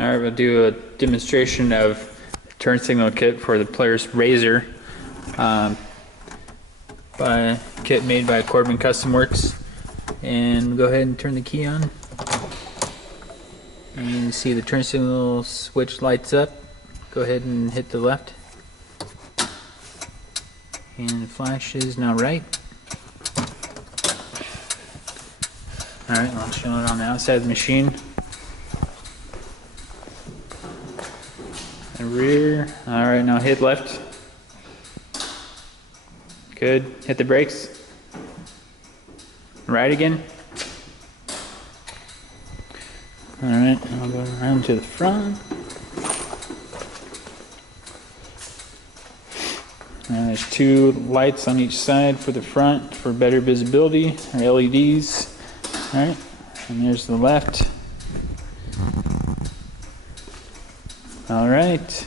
Alright, we'll do a demonstration of turn signal kit for the Polaris RZR, by kit made by Corbin Custom Works. And go ahead and turn the key on. And you see the turn signal switch lights up. Go ahead and hit the left. And flashes now right. Alright, I'll show it on the outside of the machine. And rear. Alright, now hit left. Good. Hit the brakes. Right again. Alright, I'll go around to the front. And there's two lights on each side for the front for better visibility, or LEDs. Alright, and there's the left. Alright.